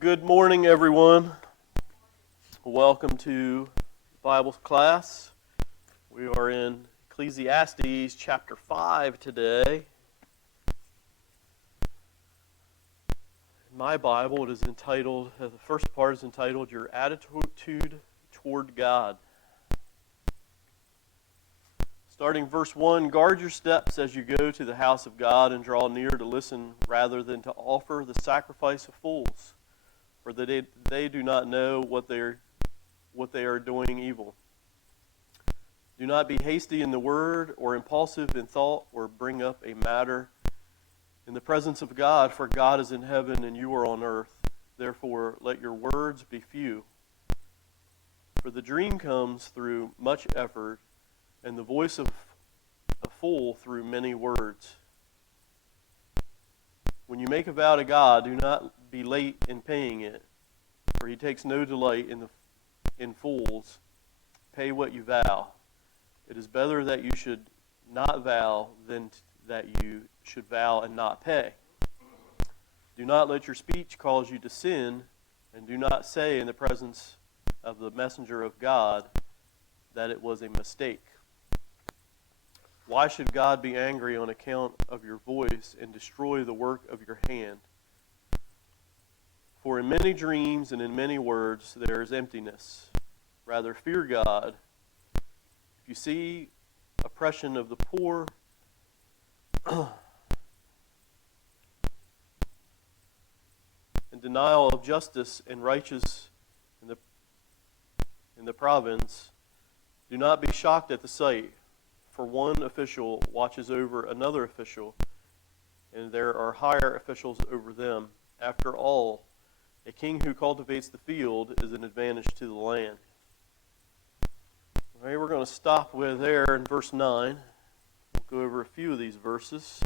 Good morning, everyone. Welcome to Bible class. We are in Ecclesiastes chapter 5 today. In my Bible, it is entitled, the first part is entitled, Your Attitude Toward God. Starting verse 1, guard your steps as you go to the house of God and draw near to listen rather than to offer the sacrifice of fools. For they do not know what they are doing evil. Do not be hasty in the word or impulsive in thought or bring up a matter in the presence of God, for God is in heaven and you are on earth. Therefore, let your words be few. For the dream comes through much effort, and the voice of a fool through many words. When you make a vow to God, do not be late in paying it, for he takes no delight in fools. Pay what you vow. It is better that you should not vow than that you should vow and not pay. Do not let your speech cause you to sin, and do not say in the presence of the messenger of God that it was a mistake. Why should God be angry on account of your voice and destroy the work of your hand? For in many dreams and in many words there is emptiness. Rather fear God. If you see oppression of the poor, and denial of justice and righteous in the province, do not be shocked at the sight. For one official watches over another official, and there are higher officials over them. After all, a king who cultivates the field is an advantage to the land. All right, we're going to stop with there in verse 9. We'll go over a few of these verses.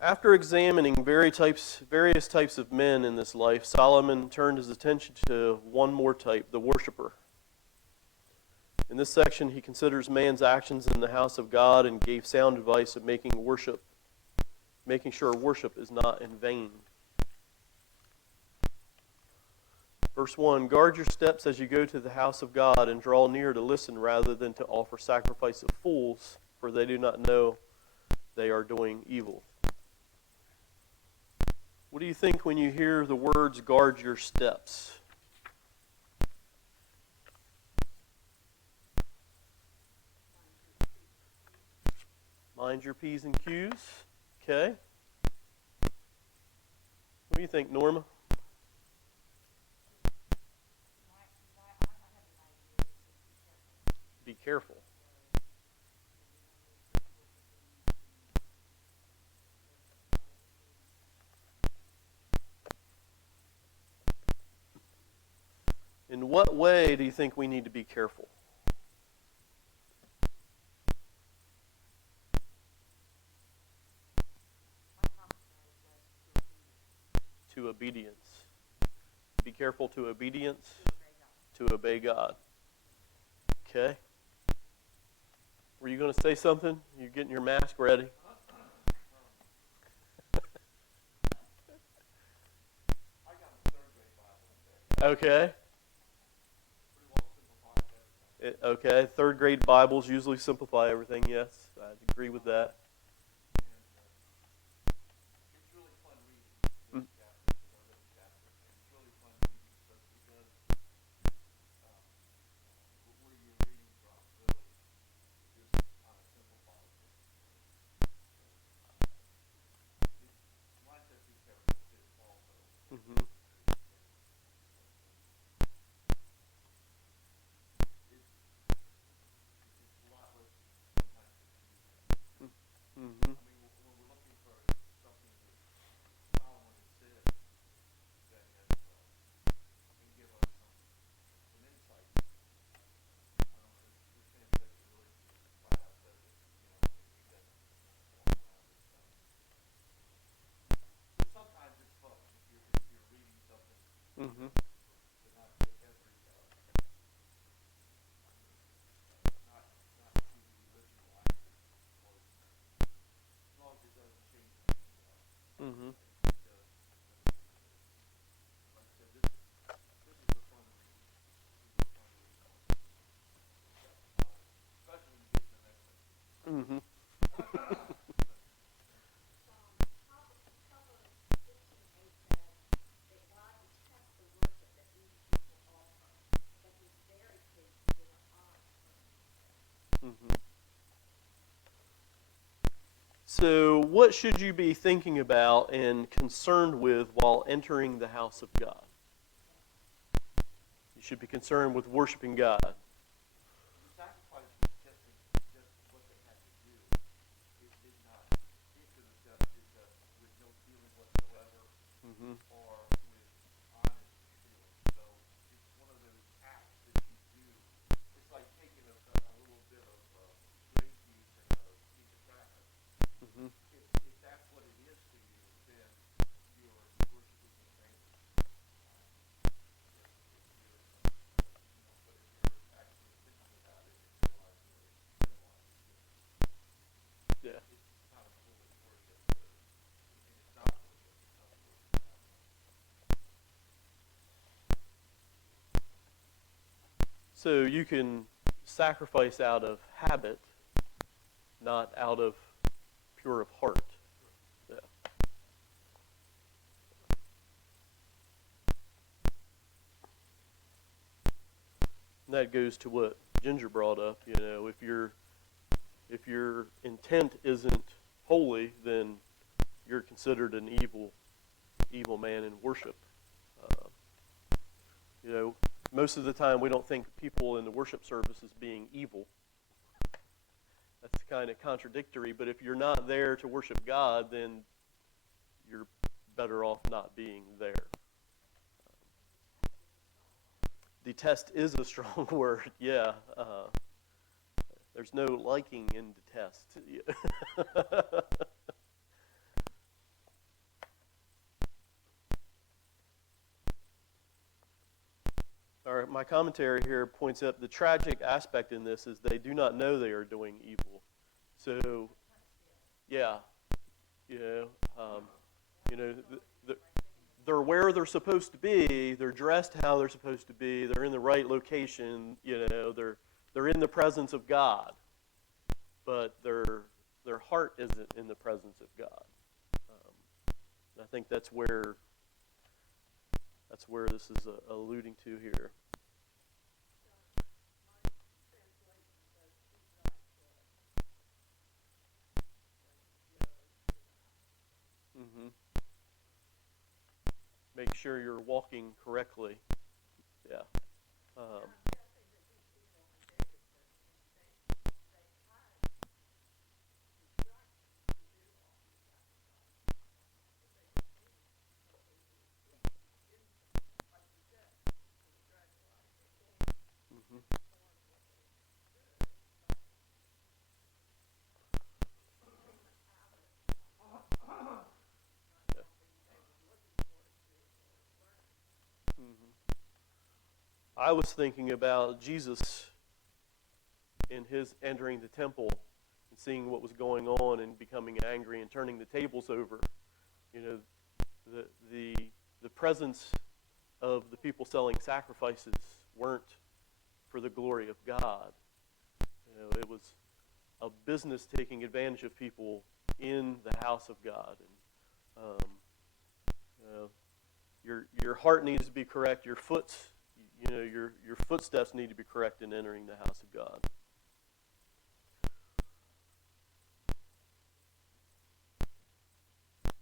After examining various types of men in this life, Solomon turned his attention to one more type, the worshiper. In this section, he considers man's actions in the house of God and gave sound advice of making sure worship is not in vain. Verse 1, guard your steps as you go to the house of God and draw near to listen rather than to offer sacrifice of fools, for they do not know they are doing evil. What do you think when you hear the words, guard your steps? Mind your P's and Q's. Okay. What do you think, Norma? Be careful. In what way do you think we need to be careful? To obedience. Be careful to obedience, to obey God. Okay. Were you going to say something? You're getting your mask ready. Okay. Okay, third grade Bibles usually simplify everything, yes. I agree with that. It's really fun reading this chapter, because I read the chapter, and it's really fun reading because where you're reading from really just kind of simplifies it. Mine says be careful too, also. Mm-hmm. It's a lot less sometimes confusing. Mm-hmm. I mean, when we're looking for something that Solomon has said that can give us some insight. I don't know, this translation really flat out says it, he doesn't walk around this stuff. But sometimes it's fun if you're reading something Mm-hmm. to not get every Mhm. So, what should you be thinking about and concerned with while entering the house of God? You should be concerned with worshiping God. The sacrifice was just what they had to do. It did not, he could have just did that with no feeling whatsoever Mm-hmm. or with honest feeling. So it's one of those acts that you do. It's like taking a little bit of grape juice and a piece of cracker. Mm-hmm. If that's what it is to you, then you're worshiping the Savior. But if you're actually thinking about it and realizing that it's symbolizing, Yeah. it's not a full worship. And it's not worship. It's not worship. So you can sacrifice out of habit, not out of pure of heart. Yeah. And that goes to what Ginger brought up. You know, if your intent isn't holy, then you're considered an evil man in worship. Uh, you know, most of the time we don't think people in the worship service is being evil. That's kind of contradictory, but if you're not there to worship God, then you're better off not being there. Detest is a strong word, yeah. There's no liking in detest. All right, my commentary here points up the tragic aspect in this is they do not know they are doing evil. So, yeah, you know, um, they're where they're supposed to be. They're dressed how they're supposed to be. They're in the right location. You know, they're in the presence of God, but their heart isn't in the presence of God. I think that's where this is alluding to here. Mm-hmm. Make sure you're walking correctly. Yeah. Um, mm-hmm. Yeah. Mm-hmm. I was thinking about Jesus in his entering the temple and seeing what was going on and becoming angry and turning the tables over. You know, the the the presence of the people selling sacrifices weren't for the glory of God. You know, it was a business taking advantage of people in the house of God. And you know, your heart needs to be correct. Your footsteps need to be correct in entering the house of God.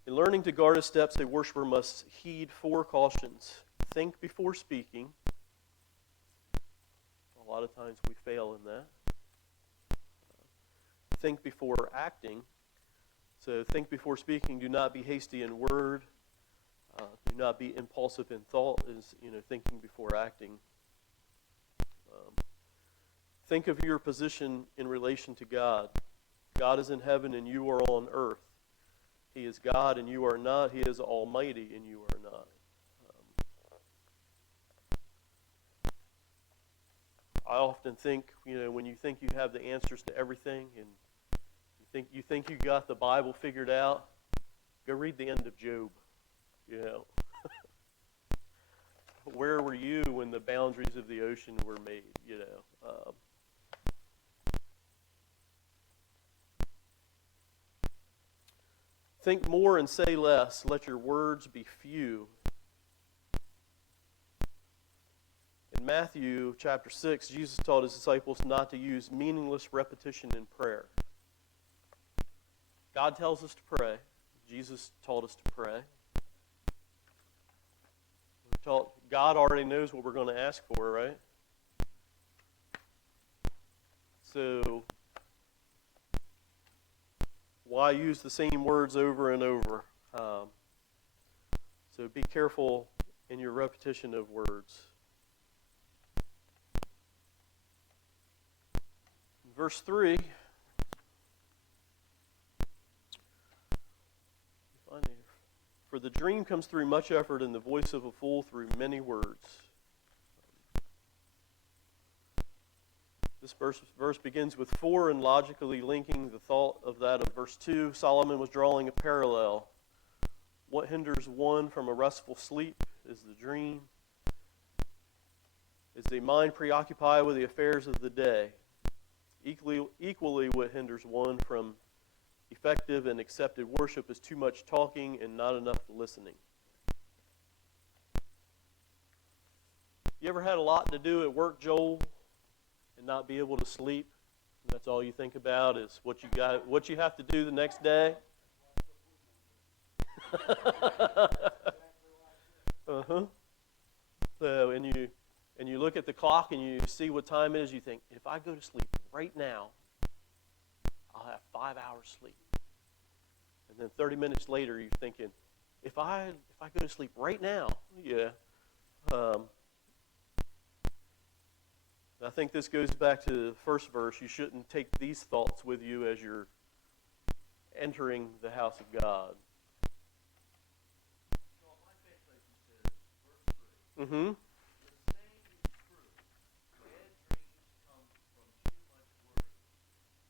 In learning to guard his steps, a worshiper must heed 4 cautions. Think before speaking. A lot of times we fail in that. Think before acting. So think before speaking. Do not be hasty in word. Do not be impulsive in thought. Is thinking before acting. Think of your position in relation to God. God is in heaven and you are on earth. He is God and you are not. He is almighty and you are not. I often think, when you think you have the answers to everything and you think you got the Bible figured out, go read the end of Job. Where were you when the boundaries of the ocean were made? Think more and say less. Let your words be few. In Matthew chapter 6, Jesus taught his disciples not to use meaningless repetition in prayer. God tells us to pray. Jesus taught us to pray. God already knows what we're going to ask for, right? So, why use the same words over and over? So be careful in your repetition of words. Verse 3. For the dream comes through much effort, and the voice of a fool through many words. This verse begins with 4, and logically linking the thought of that of verse 2, Solomon was drawing a parallel. What hinders one from a restful sleep is the dream. Is the mind preoccupied with the affairs of the day? Equally, what hinders one from effective and accepted worship is too much talking and not enough listening. You ever had a lot to do at work, Joel, and not be able to sleep? And that's all you think about is what you have to do the next day? Uh-huh. So, and you look at the clock and you see what time it is, you think, if I go to sleep right now, I'll have 5 hours sleep. And then 30 minutes later, you're thinking, if I go to sleep right now, yeah. I think this goes back to the first verse. You shouldn't take these thoughts with you as you're entering the house of God. So my translation says, verse 3. Mm-hmm. The saying is true. Bad dreams come from too much worry,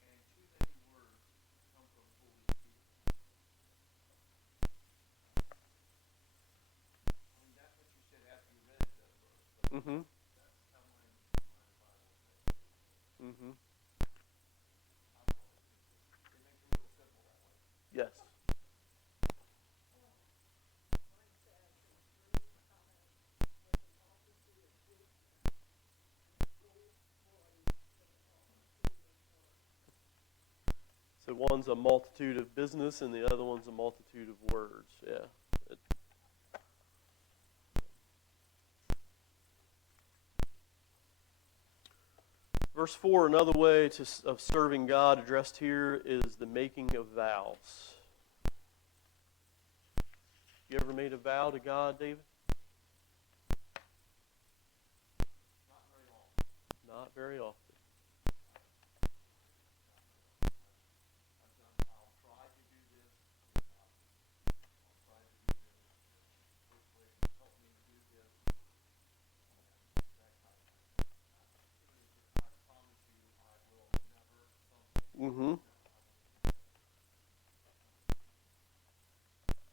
and too many words come from foolish people. I mean, that's what you said after you read that verse. But Mm-hmm. that's how my Bible says it. Mm-hmm. I don't know. It makes it real simple that way. Yes. So one's a multitude of business and the other one's a multitude of words. Yeah. Verse 4, another way of serving God addressed here is the making of vows. You ever made a vow to God, David? Not very often. Not very often. I'll try to do this. I'll try to do this. This way, help me to do this. That kind of thing. I promise you, I will never something. Mm-hmm.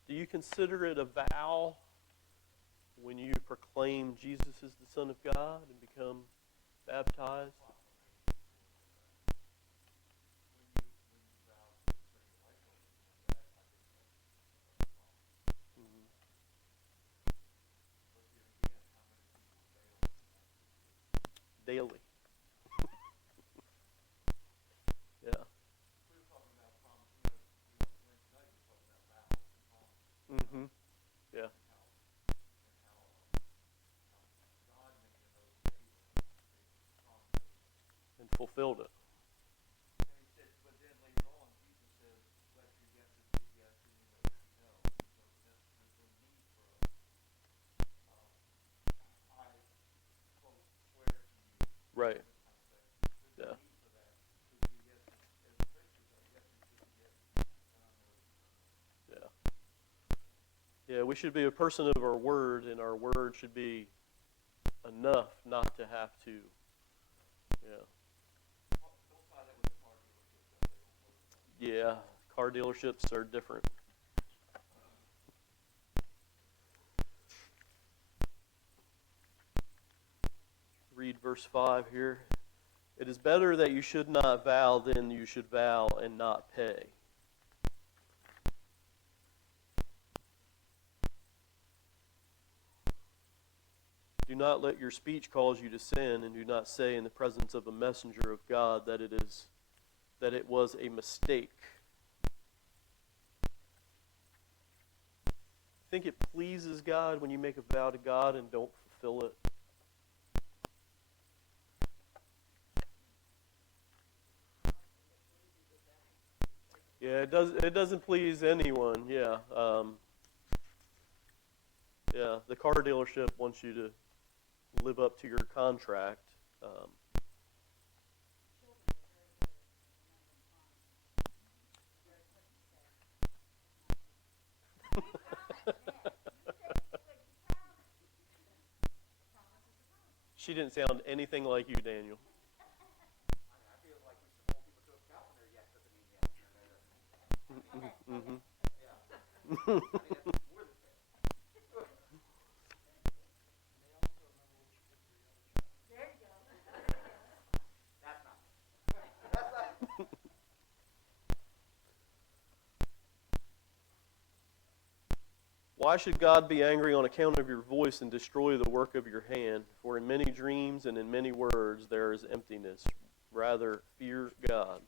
Do you consider it a vow when you proclaim Jesus is the Son of God and become baptized? Mm-hmm. Daily. Yeah. Mm-hmm. Yeah. And fulfilled it. And he said, but then later on, Jesus says, let your yeses be yes and your no's be no. So there's no need for I, quote, swear to you. Right. Kind of thing. There's no Yeah. need for that. Because your yeses, as Christians, our yeses should be yes and our no's be no. Yeah. Yeah, we should be a person of our word, and our word should be enough not to have to. Yeah. Don't try that with the car dealership. They don't work. Yeah. Car dealerships are different. Read verse 5 here. It is better that you should not vow than you should vow and not pay. Do not let your speech cause you to sin, and do not say in the presence of a messenger of God that it was a mistake. Think it pleases God when you make a vow to God and don't fulfill it? Yeah, it doesn't please anyone. Yeah. Yeah, the car dealership wants you to live up to your contract. She didn't sound anything like you, Daniel. I feel like we should hold people to account when they're yes doesn't mean yes, and no doesn't mean no. Mm-hmm. Yeah. I think that's more than fair. That's not fair. That's not. Why should God be angry on account of your voice and destroy the work of your hand? For in many dreams and in many words there is emptiness. Rather, fear God.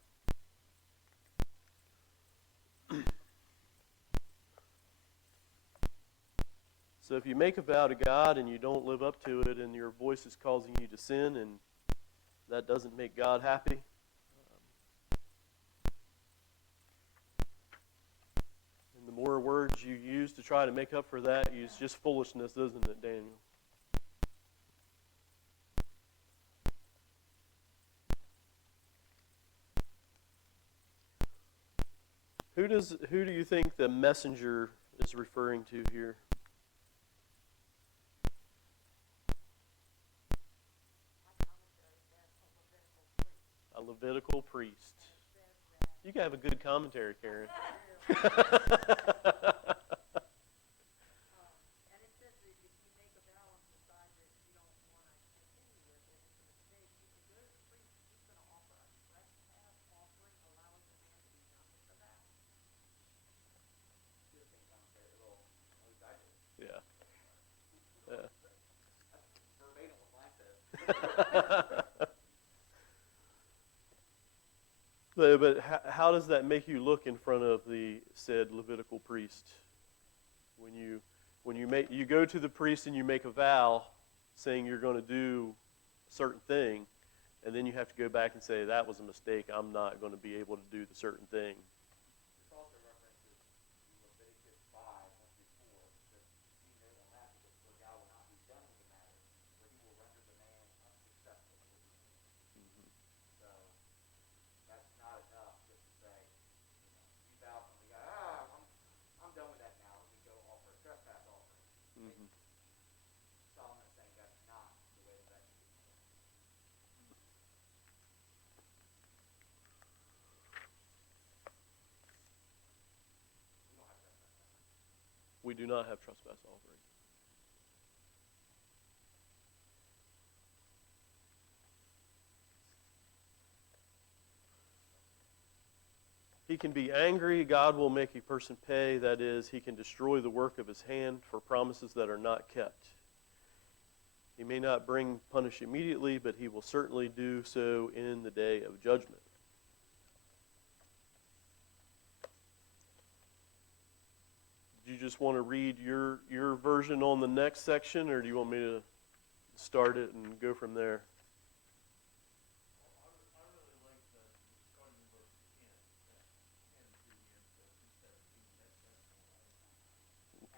So if you make a vow to God and you don't live up to it and your voice is causing you to sin and that doesn't make God happy, and the more words you use to try to make up for that, it's just foolishness, isn't it, Daniel? Who do you think the messenger is referring to here? A Levitical priest. You can have a good commentary, Karen. Yeah. Yeah. Verbatim what Black says. But how does that make you look in front of the said Levitical priest? When you go to the priest and you make a vow saying you're going to do a certain thing, and then you have to go back and say that was a mistake. I'm not going to be able to do the certain thing. This also references Leviticus 5, 1-4, that he knows on that because for God will not be done with the matter, for he will render the man unsuccessful. So that's not enough just to say, you vow something, you go, I'm done with that now. Let me go offer a trespass offering. Mm-hmm. Solomon is saying that's not the way that should be done. We don't have trespass. We do not have trespass offerings. He can be angry. God will make a person pay. That is, he can destroy the work of his hand for promises that are not kept. He may not bring punish immediately, but he will certainly do so in the day of judgment. Do you just want to read your version on the next section, or do you want me to start it and go from there? I really like the starting in verse 10, 10 through the end of 17.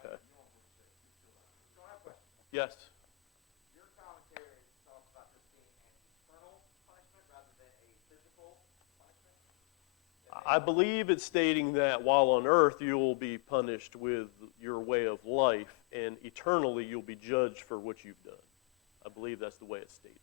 That's more Okay. you want verse 6. You still have. So I have a question. Yes. Your commentary talks about this being an eternal punishment rather than a physical punishment. I believe it's stating that while on earth you will be punished with your way of life, and eternally you'll be judged for what you've done. I believe that's the way it's stated.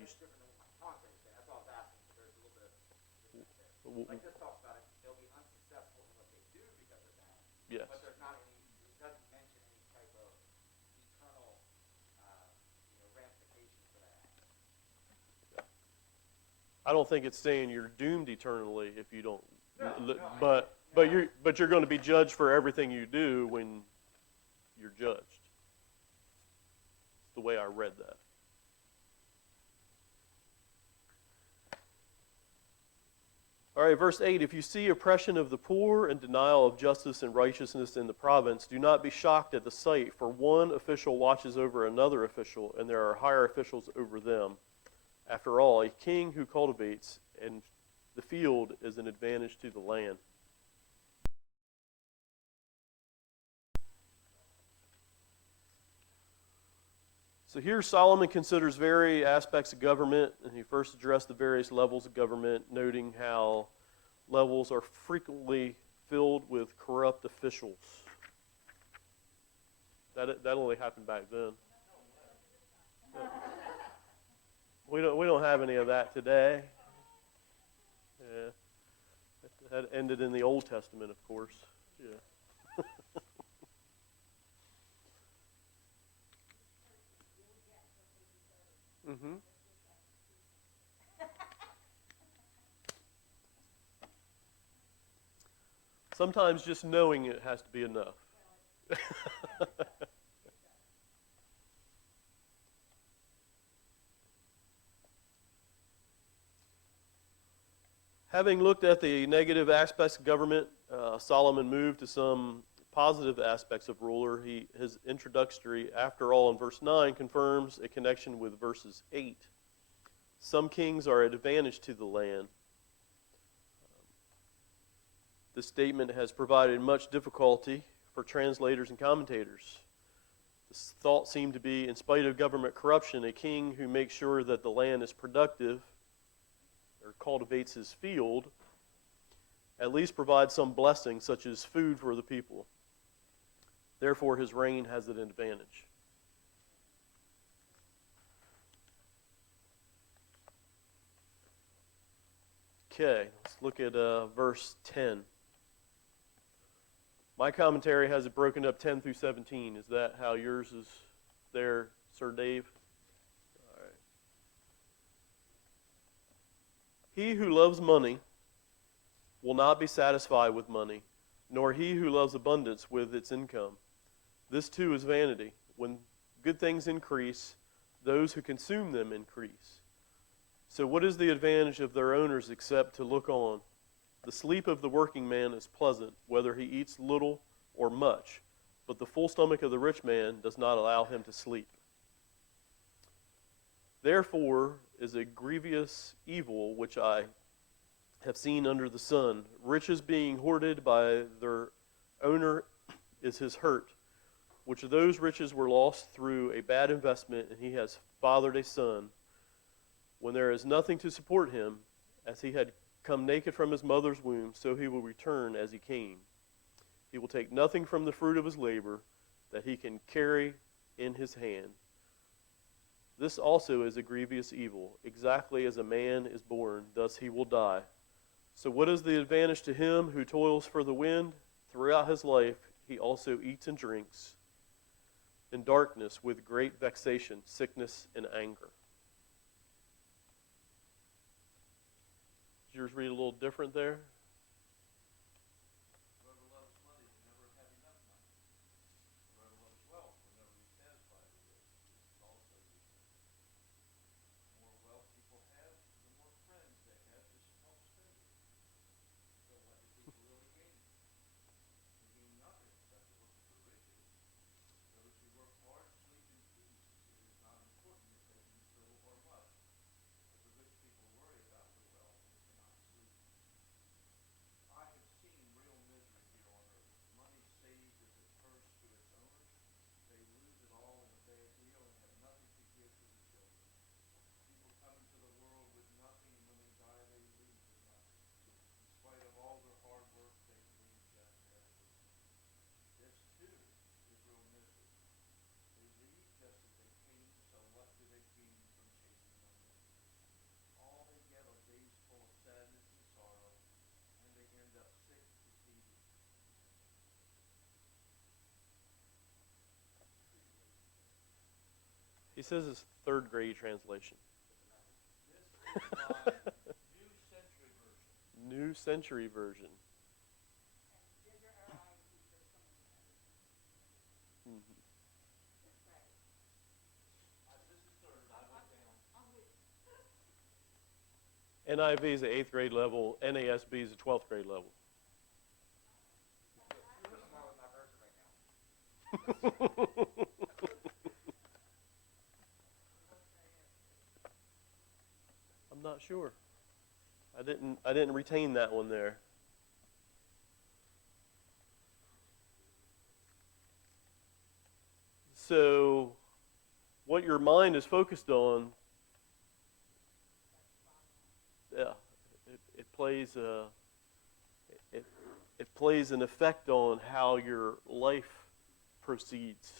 It's different than what my commentary said. That's all I was asking. But there's a little bit of difference there. W- Like this talks about it, they'll be unsuccessful in what they do because of that. Yes. But there's not any. It doesn't mention any type of eternal, ramifications for that. I don't think it's saying you're doomed eternally if you don't. No, But But you're going to be judged for everything you do when you're judged. It's the way I read that. All right, verse 8, if you see oppression of the poor and denial of justice and righteousness in the province, do not be shocked at the sight, for one official watches over another official, and there are higher officials over them. After all, a king who cultivates and the field is an advantage to the land. So here Solomon considers various aspects of government, and he first addressed the various levels of government, noting how levels are frequently filled with corrupt officials. That only happened back then. We don't have any of that today. Yeah. That ended in the Old Testament, of course. Yeah. Mm-hmm. Sometimes just knowing it has to be enough. Having looked at the negative aspects of government, Solomon moved to some positive aspects of ruler. His introductory, after all, in verse 9, confirms a connection with verses 8. Some kings are an advantage to the land. This statement has provided much difficulty for translators and commentators. This thought seemed to be, in spite of government corruption, a king who makes sure that the land is productive or cultivates his field, at least provides some blessing, such as food for the people. Therefore, his reign has an advantage. Okay, let's look at verse 10. My commentary has it broken up 10 through 17. Is that how yours is there, Sir Dave? All right. He who loves money will not be satisfied with money, nor he who loves abundance with its income. This too is vanity. When good things increase, those who consume them increase. So what is the advantage of their owners except to look on? The sleep of the working man is pleasant, whether he eats little or much, but the full stomach of the rich man does not allow him to sleep. Therefore is a grievous evil which I have seen under the sun. Riches being hoarded by their owner is his hurt, which of those riches were lost through a bad investment, and he has fathered a son. When there is nothing to support him, as he had come naked from his mother's womb, so he will return as he came. He will take nothing from the fruit of his labor that he can carry in his hand. This also is a grievous evil. Exactly as a man is born, thus he will die. So what is the advantage to him who toils for the wind? Throughout his life he also eats and drinks in darkness with great vexation, sickness, and anger. Does yours read a little different there? Whoever loves money will never have enough money. Whoever loves wealth will never be satisfied with it. This is also weakness. The more wealth people have, the more friends they have to help spend it. So what do people really gain? They gain nothing except for looking for riches. Those who work hard sleep in peace. It is not important if they eat little or much. But the rich people worry about their wealth and cannot sleep. I have seen real misery here on earth. Money saved is a curse to its owners. They lose it all in a bad deal and have nothing to give to the children. People come into the world with nothing, and when they die, they leave with nothing. In spite of all their hard work, they leave just as they came. This, too, is real misery. They leave just as they came, so what do they gain from chasing them away? All they get are days full of sadness and sorrow, and they end up sick, defeated. He says it's third grade translation. This is my New Century Version. New Century Version. NIV is the 8th grade level. NASB is the 12th grade level. You're smart with my version right now. I'm not sure. I didn't retain that one there. So, what your mind is focused on, yeah, it plays it plays an effect on how your life proceeds.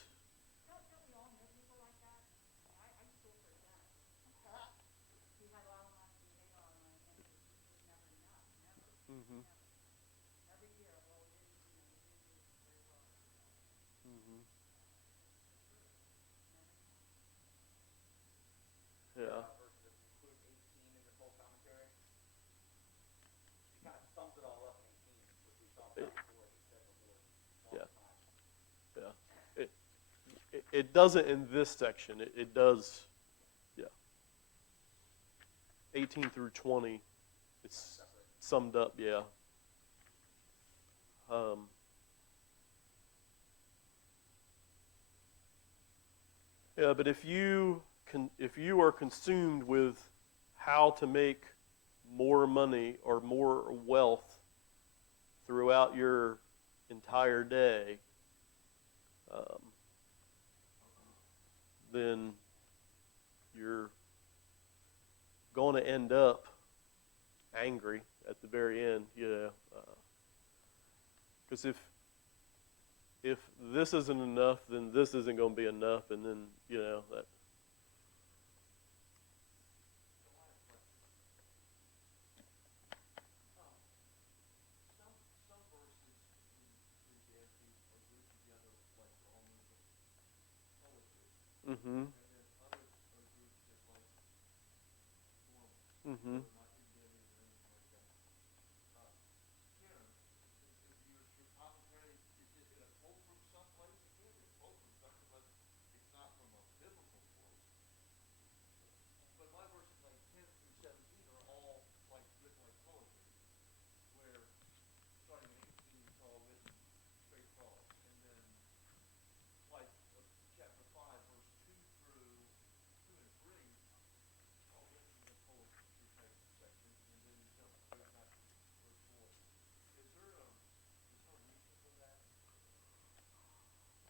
Don't we all know people like that? I used to work for a dentist. He had a lot of money, he made a lot of money, and it just was never enough. Never. Mm-hmm. Never. Every year, well, we didn't do very well. Mm-hmm. Never enough. Yeah. Verses if you include 18 in your full commentary. He kind of sums it all up in 18, which we saw before. He said before. Yeah. Yeah. It doesn't in this section. It does, yeah. 18 through 20, it's summed up, yeah. Yeah, but if you are consumed with how to make more money or more wealth throughout your entire day, then you're going to end up angry at the very end, you know. Because if this isn't enough, then this isn't going to be enough, and then, you know, that. Some verses in Ecclesiastes are grouped together like almost poetry, Mm-hmm. and then others are grouped as like poems, Mm-hmm. so not idyllic or anything like that. Karen, is your commentary, is it in a quote from someplace? It can't be a quote from something unless it's not from a biblical quote. But my verses like 10 through 17 are all like written like poetry, where starting at 18 it's all written straight prose, and then like chapter 5 verse 2 through 2 and 3 all written in a poetry type section, and then you jump straight back to verse 4. Is there a reason for that?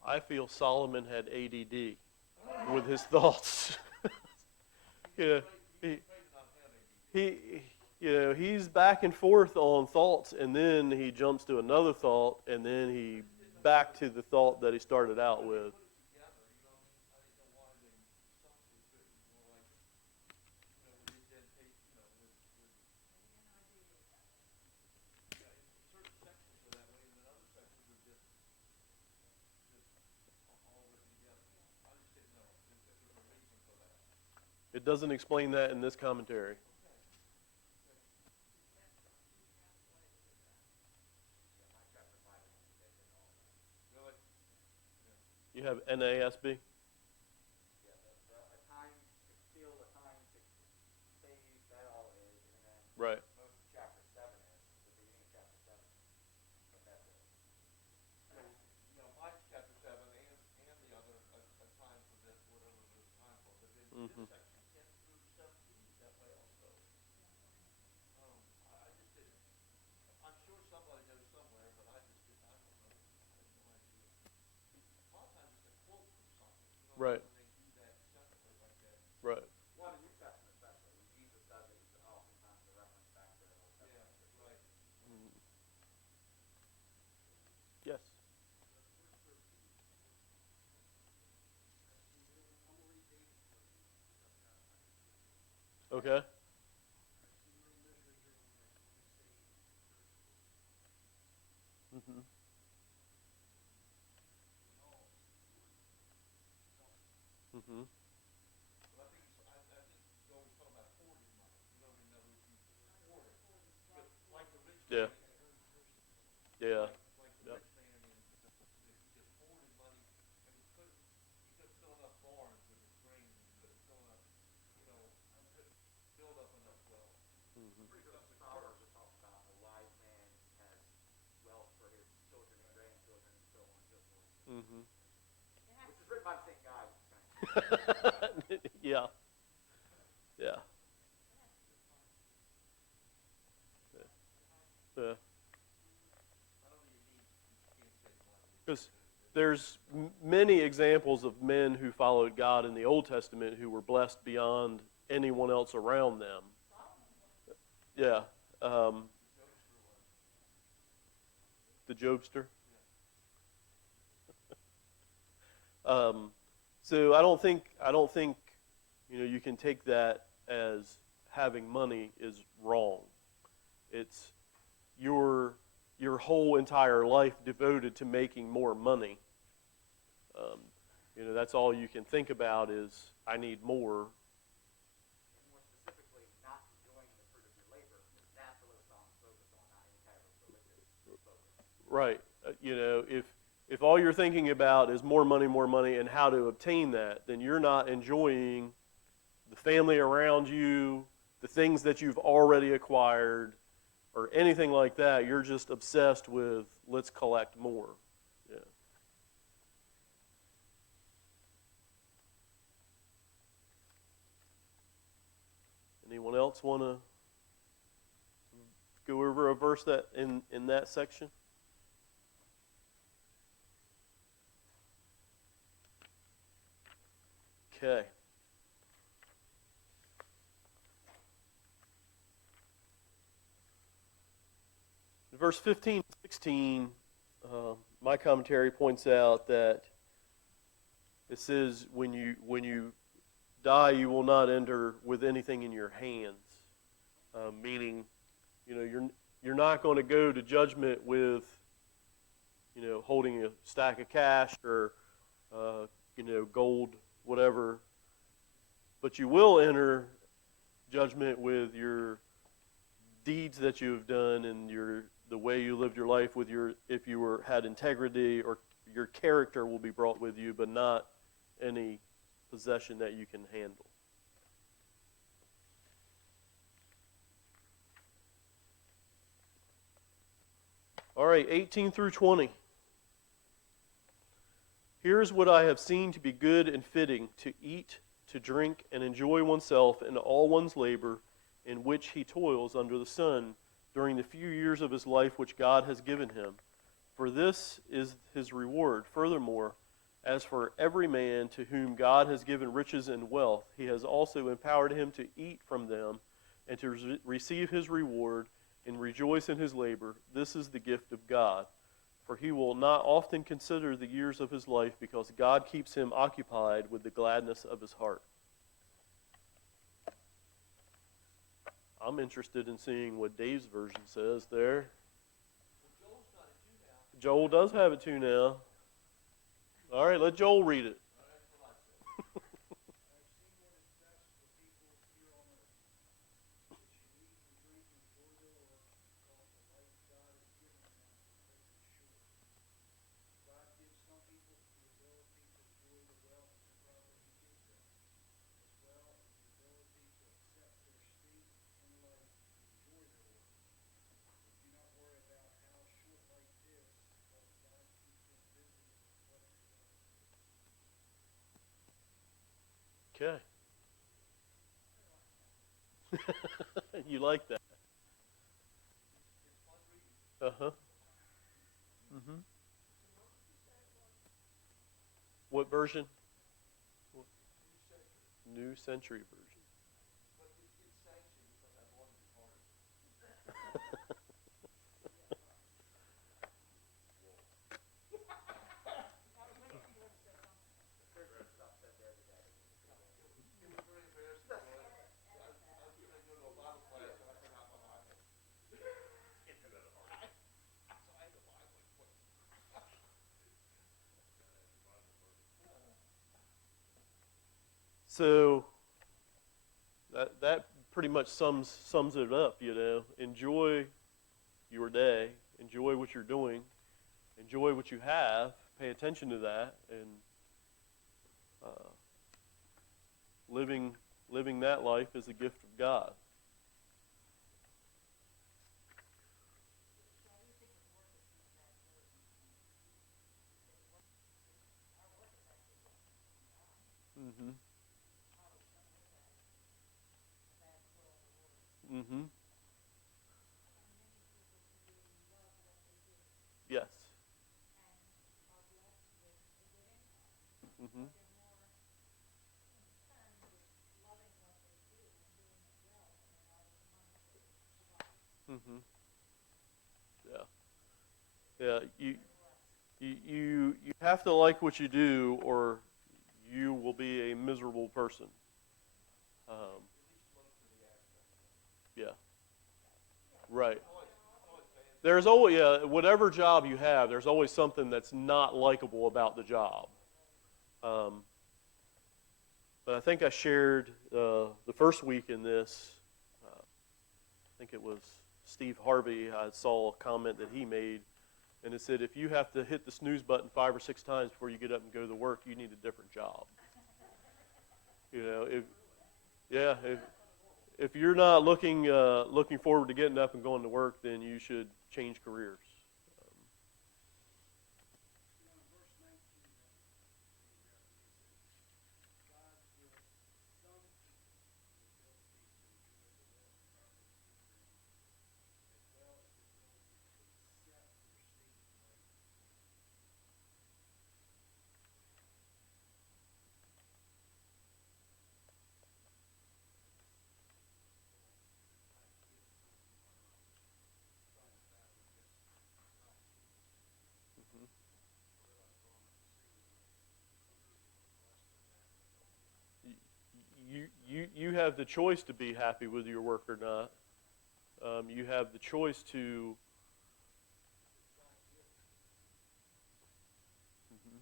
I feel Solomon had ADD with his thoughts. Yeah, he's back and forth on thoughts, and then he jumps to another thought, and then he back to the thought that he started out with. It doesn't explain that in this commentary. You have NASB? Yeah, a time to kill, a time to save, that all is, and then Right. most of chapter 7 is, the beginning of chapter 7, what that's is. So, you know, my chapter 7 and the other, a time for this, whatever there's a time for, but then Mm-hmm. this section, 10 through 17, is that way also. I just didn't, I'm sure somebody knows somewhere, but I just didn't, I don't know, I have no idea. A lot of times it's a quote from something, you know, Right. when they do that separately like that. Right. Well, the New Testament especially, when Jesus does it, it's oftentimes a reference back to the Old Testament. Yeah, right. Mm. Yes. Okay. Mm-hmm. Mm-hmm. But I think he's always talking about hoarded money. You know, in other words, you hoard it. But like the rich Yeah. man, Yeah. like the Yep. rich man he just hoarded money, and he couldn't fill enough barns with his grain. He couldn't fill enough, you know, he couldn't build up enough wealth. Mm-hmm. if I'm saying guy. Yeah. Yeah. Yeah. I don't think you can't say much. Because there's many examples of men who followed God in the Old Testament who were blessed beyond anyone else around them. Yeah. The Jobster. So I don't think you can take that as having money is wrong. It's your whole entire life devoted to making more money. That's all you can think about is I need more. And more specifically, not enjoying the fruit of your labor. That's what the song's focused on, not any kind of religious focus. Right. If all you're thinking about is more money, and how to obtain that, then you're not enjoying the family around you, the things that you've already acquired, or anything like that. You're just obsessed with let's collect more. Yeah. Anyone else want to go over a verse that in that section? Okay. In verse 15 and 16, my commentary points out that it says, when you die, you will not enter with anything in your hands. Meaning, you're not going to go to judgment with, holding a stack of cash or, gold, whatever. But you will enter judgment with your deeds that you have done and the way you lived your life with if you had integrity, or your character will be brought with you, but not any possession that you can handle. All right, 18 through 20. Here's what I have seen to be good and fitting: to eat, to drink, and enjoy oneself in all one's labor in which he toils under the sun during the few years of his life which God has given him. For this is his reward. Furthermore, as for every man to whom God has given riches and wealth, he has also empowered him to eat from them and to receive his reward and rejoice in his labor. This is the gift of God. For he will not often consider the years of his life, because God keeps him occupied with the gladness of his heart. I'm interested in seeing what Dave's version says there. Well, Joel's got it too now. Joel does have it too now. All right, let Joel read it. That's what I said. I've seen what is best for people here on earth. They should eat and drink and enjoy their work, because the life God has given them is short. God gives some people the ability to enjoy the wealth and property He gives them, as well as the ability to accept their state in life and enjoy their work. They do not worry about how short life is, because God keeps them busy with what they love. Okay. You like that? It's fun reading. Uh-huh. Mm-hmm. What version? New Century Version. But it's sanctioned because I bought it in Florida. It was very embarrassing. I was going to go to a Bible class and I forgot my Bible. Can't do that at home. So I had to buy one. So that pretty much sums it up, Enjoy your day, enjoy what you're doing, enjoy what you have, pay attention to that, and living that life is a gift of God. Mm-hmm. I was gonna say that, a bad world of work. Mm-hmm. And many people who love what they do Yes. and are blessed with a good income, Mm-hmm. but they're more concerned with loving what they do and doing it well than they are with the money that it provides. Mm-hmm. Yeah. Yeah. You They're blessed. you have to like what you do, or you will be a miserable person. Um, At least look for the aspect of it. yeah. Right. I'm always saying, There's always, yeah, whatever job you have, there's always something that's not likable about the job. Um, but I think I shared the first week in this. I think it was Steve Harvey. I saw a comment that he made, and it said, if you have to hit the snooze button 5 or 6 times before you get up and go to work, you need a different job. You know, if you're not looking forward to getting up and going to work, then you should change careers. You know, in verse 19, God will some people, the ability to enjoy the will and purpose of his dreams, as well as the ability to accept their state of life. Mhm. You have the choice to be happy with your work or not. You have the choice to. Mhm.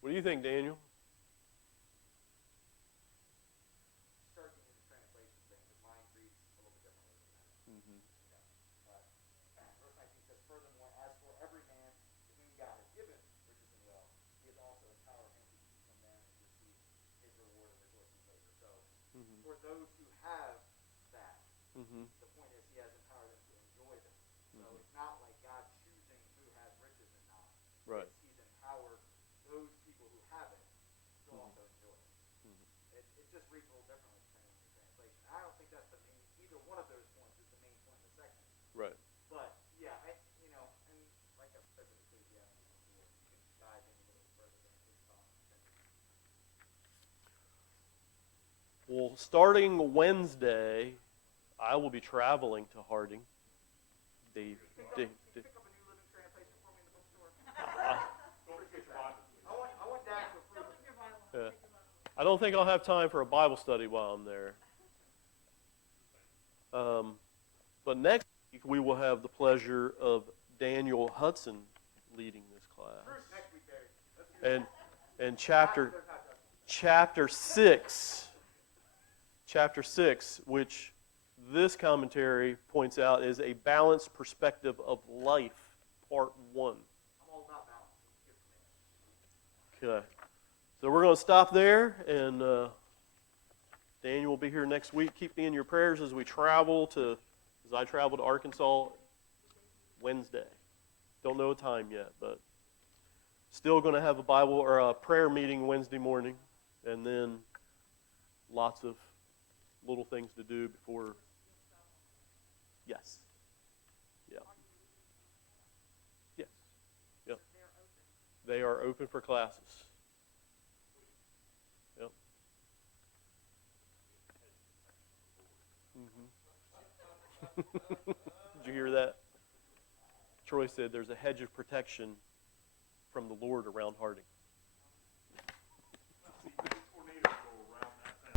What do you think, Daniel? start getting into translation thing, because mine reads a little bit differently than that. Mm-hmm. Verse 19 says, furthermore, as for every man to whom God has given riches and wealth, he has also empowered him to keep from them and to receive his reward and rejoicing later. So, Mm-hmm. for those who have that, Mm-hmm. the point is he has empowered them to enjoy them. So Mhm. it's not like God choosing who has riches and not. Right. It's he's empowered those people who have it to Mhm. also enjoy it. Mhm. It just reads a little differently depending on your translation. I don't think that's the main, either one of those points is the main point in the section. Right. But yeah, and like I've said with Ecclesiastes before, you can dive in a little further than his thoughts. Well, starting Wednesday, I will be traveling to Harding. Dave, Dave, Dave. Pick up a New Living Translation for me in the bookstore. I, Don't forget your Bible, please. I want Dad to approve Don't it. leave your Bible. Yeah. Take your Bible. I don't think I'll have time for a Bible study while I'm there. But next week we will have the pleasure of Daniel Hudson leading this class, Next week, Barry. Let's do and that. and chapter 6, which this commentary points out is a balanced perspective of life, part 1. I'm all about balance. It's good for me. Okay, so we're going to stop there, and Daniel will be here next week. Keep me in your prayers as I travel to Arkansas Wednesday. Don't know a time yet, but still going to have a Bible or a prayer meeting Wednesday morning, and then lots of little things to do before. Yes. Yeah. Yes. Yep. They are open for classes. Yep. Mm-hmm. Did you hear that? Troy said there's a hedge of protection from the Lord around Harding.